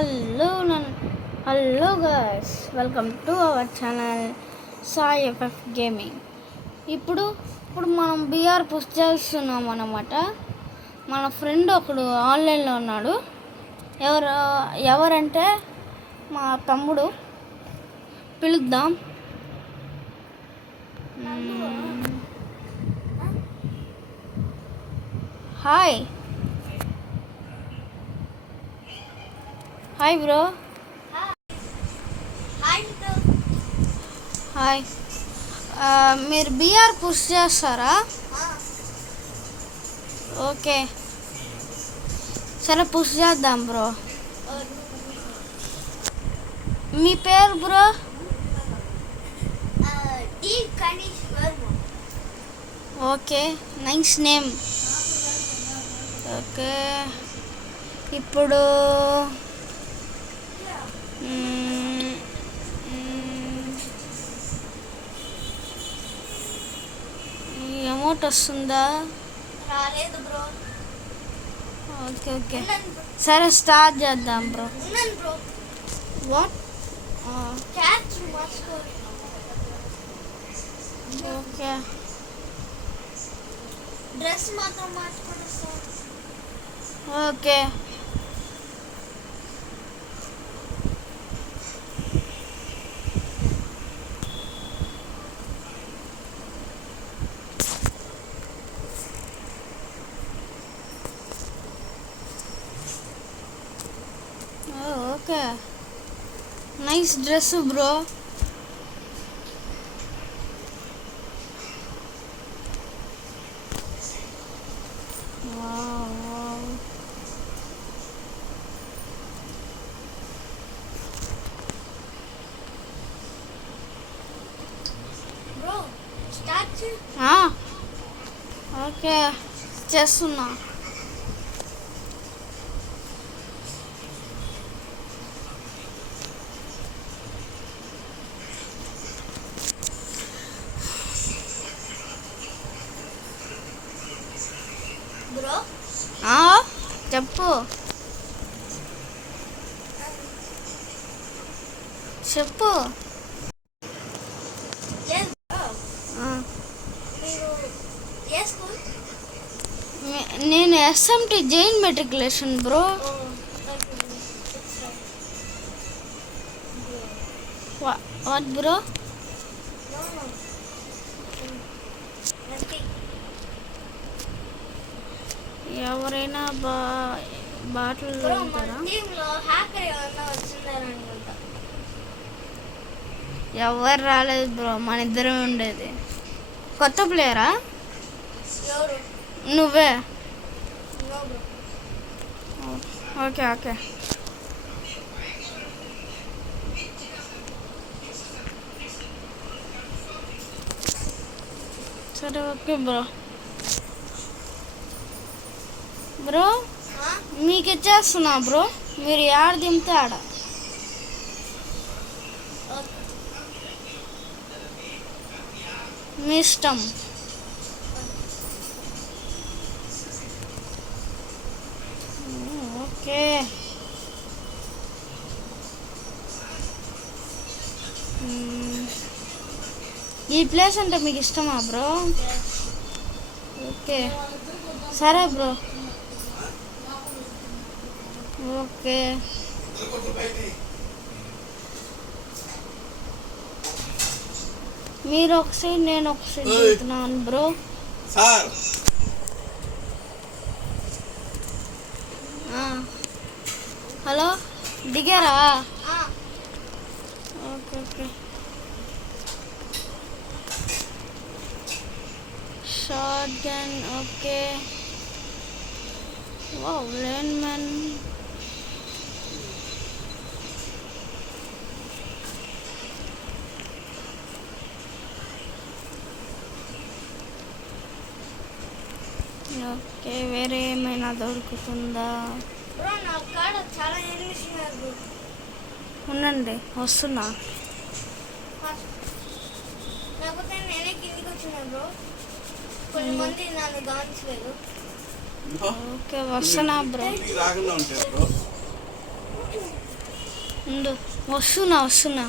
Hello guys, welcome to our channel Sai FF gaming. ఇప్పుడు మనం BR push చేస్తున్నాం అన్నమాట. మన ఫ్రెండ్ ఒకడు ఆన్లైన్లో ఉన్నాడు. ఎవరంటే మా తమ్ముడు. పిలుద్దాం. Hi bro. హాయ్. మీరు బిఆర్ పుష్ చేస్తారా? ఓకే, సరే పుష్ చేద్దాం బ్రో. మీ పేరు bro? Okay, nice name. Okay, ఇప్పుడు అమౌంట్ వస్తుందా? రాలేదు బ్రో. ఓకే, సరే స్టార్ట్ చేద్దాం బ్రో. వాట్? ఓకే, డ్రెస్ మాత్రం మార్చుకుంటా. Okay. Okay, nice dress bro. Okay, చేస్తున్నా. బ్రో చెప్పు. నేను SMT Jain matriculation bro. What bro? ఎవరైనా బాటిల్ ఎవరు రాలేదు బ్రో, మన ఇద్దరం ఉండేది. కొత్త ప్లేయరా? నువ్వే. ఓకే, సరే. ఓకే బ్రో మీకు ఇచ్చేస్తున్నా బ్రో. మీరు ఆడ దింపితే ఆడ. మీ ఇష్టం. ఓకే, ఈ ప్లేస్ అంటే మీకు ఇష్టమా బ్రో? ఓకే, సరే బ్రో. ఓకే, మీరు ఒక సైడ్, నేను ఒక సైడ్ దిగుతున్నాను బ్రో. హలో, దిగారా? Okay. Short gun. Okay, wow, lane man. Okay, వేరే ఏమైనా దొరుకుతుందా? ఉండండి, వస్తున్నా. ఓకే, వస్తున్నా బ్రో. ఉండు వస్తున్నా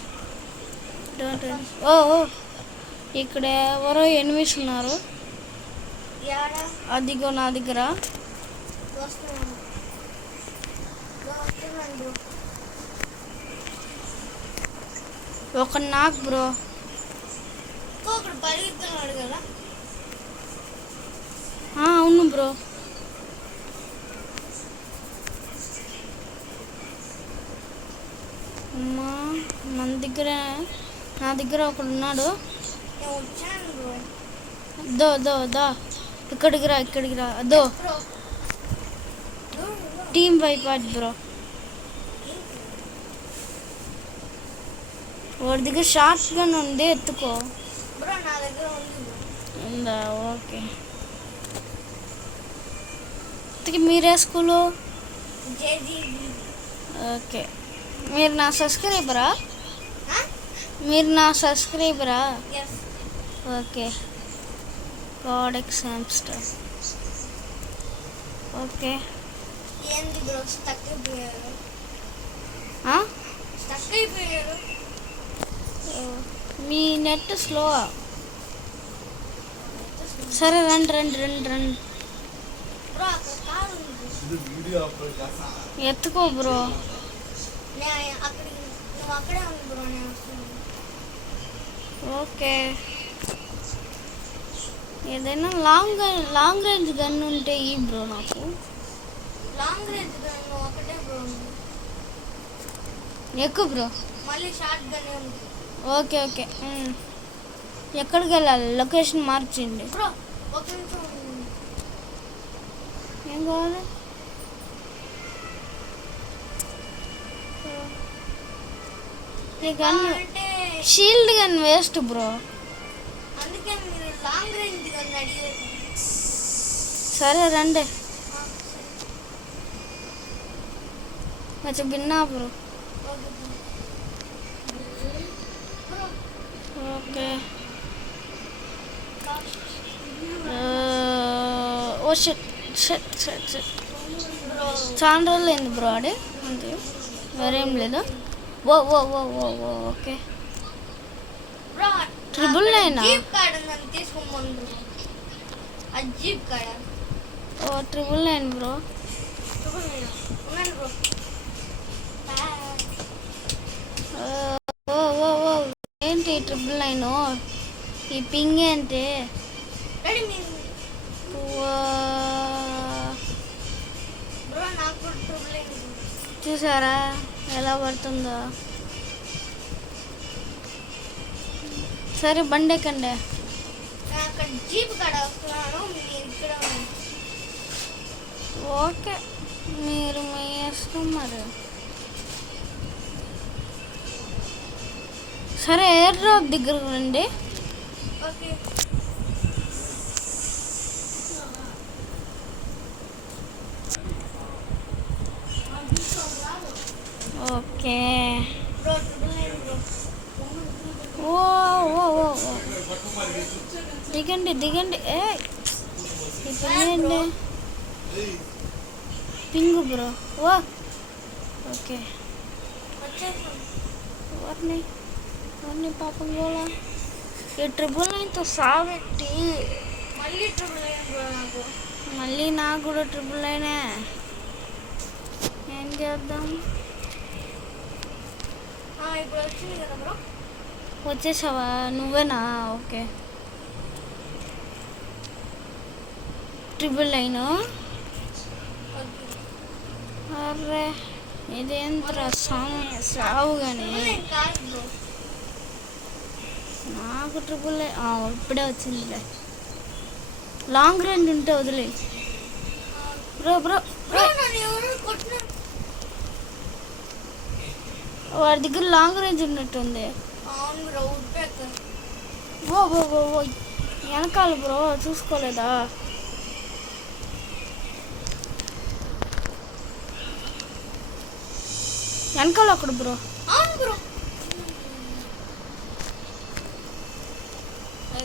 Don't worry. ఓ ఓ, ఇక్కడ ఎవరో ఎనిమిస్ ఉన్నారు. యాడా అదిగో నా దగ్గర. వస్తున్నాను బ్రో. ఒక నాక్ బ్రో. ఒకడు పరిగెత్తున్నాడు కదా. అవును బ్రో. అమ్మా నా దగ్గర ఒకడు ఉన్నాడు. నేను వచ్చాను బ్రో. దో ఇక్కడికి రా దో. బ్రో టీమ్ వైపాట్ బ్రో. వాడి దగ్గర షార్ట్ గన్ ఉంది, ఎత్తుకో. బ్రో నా దగ్గర ఉంది బ్రో. ఉందా? ఓకే. మీరే స్కూలు? జేజీబీ. ఓకే. మీరు నా సబ్స్క్రైబరా? Yes. Okay. Codex hamster. Okay. ఏంది బ్రో స్టక్ అయిపోయారు. మీ నెట్ స్లో. సరే రండి. బ్రో అక్కడ కారు ఉంది. ఎత్తుకో బ్రో. నువ్వు అక్కడే ఉంది బ్రో. నేను వస్తున్నాను. ఓకే. ఏదైనా లాంగ్ రేంజ్ గన్ ఉంటే ఈ బ్రో నాకు. లాంగ్ రేంజ్ గన్ నువ్వు ఒకటే బ్రో ఉంది. ఎక్కువ బ్రో. మళ్ళీ షార్ట్ గన్ ఉంది ఓకే. ఎక్కడికి వెళ్ళాలి? లొకేషన్ మార్చండి బ్రో. ఒక నిమిషం ఉండు. ఏం కావాలి? ఈ గన్ అంటే షీల్డ్ గన్ వేస్ట్ బ్రో. అందుకే మీరు లాంగ్ రేంజ్ గన్ అడిగారు. సరే రండి. కొంచెం భిన్నా బ్రో. ఓకే. ఓ షట్. చాలా రోజులు అయింది బ్రో ఆడే. అంతే, వేరేం లేదు. ఓ ఓకే. ట్రిపుల్ నైనా? జీప్ కార్డ్ ఉందని తీసుకోమని బ్రో. ఆ జీప్ కార్డ్. ఓ 999 బ్రో. ఉన్నాను బ్రో. ఓ ఏంటి 999? ఈ పింగ్ ఏంటి? రెడీ మీరు బ్రో. నాకు ట్రిపుల్ అయింది. చూసారా ఎలా పడుతుందో? సరే బండి ఎక్కండి. అక్కడ జీప్ కాడ వస్తున్నాను. మీరు ఇక్కడ ఓకే, మీరు మీ ఇష్టం మరి. సరే ఎయిర్ డ్రాప్ దగ్గర రండి. ఓకే. ఓకే. బ్రో ట్రిపుల్ అయింది బ్రో. ఓ దిగండి. దిగండి. Ping bro. ఓ ఓకే. వచ్చేసాను. వారిని పాపం కూడా ఈ 999తో సాగట్టి. మళ్ళీ ట్రిపుల్ అయింది బ్రో నాకు. మళ్ళీ నాకు కూడా 999. ఏం చేద్దాం? ఇప్పుడు వచ్చింది కదా బ్రో. వచ్చేసావా? నువ్వేనా? ఓకే. 999. ఓకే. అర్రే ఇదేంట్రా సావు కానీ. నేను కాదు బ్రో. నాకు 999 ఇప్పుడే వచ్చిందిలే. లాంగ్ రేంజ్ ఉంటే వదిలే బ్రో. బ్రో నన్ను ఎవరు కొట్టినారు? వాడి దగ్గర లాంగ్ రేంజ్ ఉన్నట్టుంది. అవును బ్రో. ఉడ్పెక్క. ఓ వెనకాల బ్రో, చూసుకోలేదా? వెనకాల అక్కడ బ్రో. అవును బ్రో. బ్రో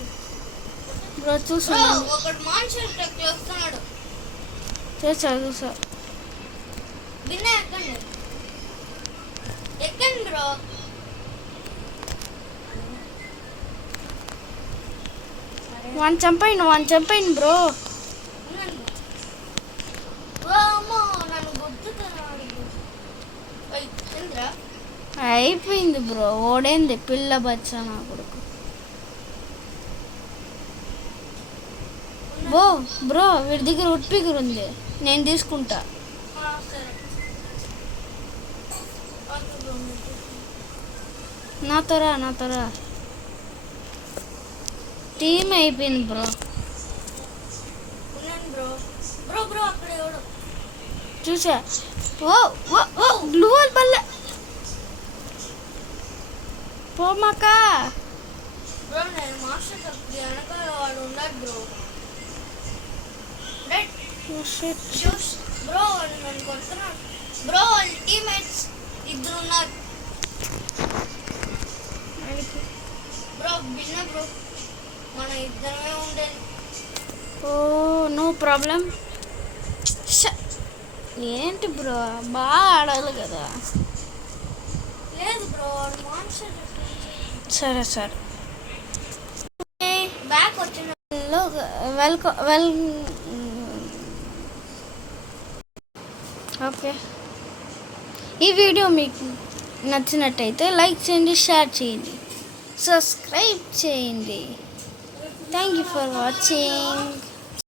బ్రో చూసా. ఒకడు మాన్సర్ ట్రక్ వస్తున్నాడు. చూసా. బిన్న ఎక్కండి. బ్రో. వాడిని చంపైను బ్రో. ఉన్నాను బ్రో. అమ్మో నన్ను గుర్తుతున్నాడు. చంద్ర అయిపోయింది బ్రో. ఓడేంది పిల్ల బచ్చా నా కొడుకు. బ్రో వీడి దగ్గర ఉట్పిగురు ఉంది, నేను తీసుకుంటా. సరే ఓకే బ్రో. నాతో రా. టీమ్ అయిపోయింది బ్రో. ఉన్నాను బ్రో. బ్రో బ్రో అక్కడ ఎవడు? చూసా. ఓ బ్లూ వాల్ బల్లె పోమాక. బ్రో నేను మాస్టర్ కప్ వెనకాల వాడు ఉన్నాడు బ్రో. Red shoes bro. వాడు నన్ను కొడుతున్నాడు బ్రో. వాళ్ళ టీమ్మేట్స్ ఇద్దరు ఉన్నారు బ్రో. బిన్న బ్రో మన ఇద్దరమే ఉండేది. Oh no problem. ఏంటి బ్రో, బాగా ఆడాలి కదా. లేదు బ్రో వాడు మాస్టర్. సరే బ్యాక్ వచ్చిన ఓకే. ఈ వీడియో మీకు నచ్చినట్టయితే లైక్ చేయండి, షేర్ చేయండి, సబ్స్క్రైబ్ చేయండి. Thank you for watching.